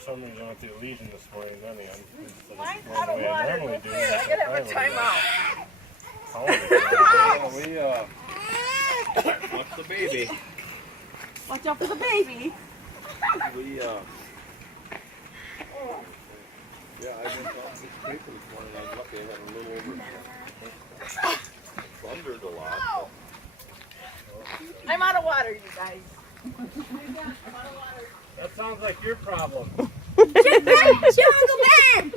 some reason I went to the Legion this morning, then again. Mine's out of water. I gotta have a timeout. Watch the baby. Watch out for the baby. Yeah, I went off this paper this morning. I was lucky I had a little over. Thundered a lot. I'm out of water, you guys. That sounds like your problem. Jungle Man!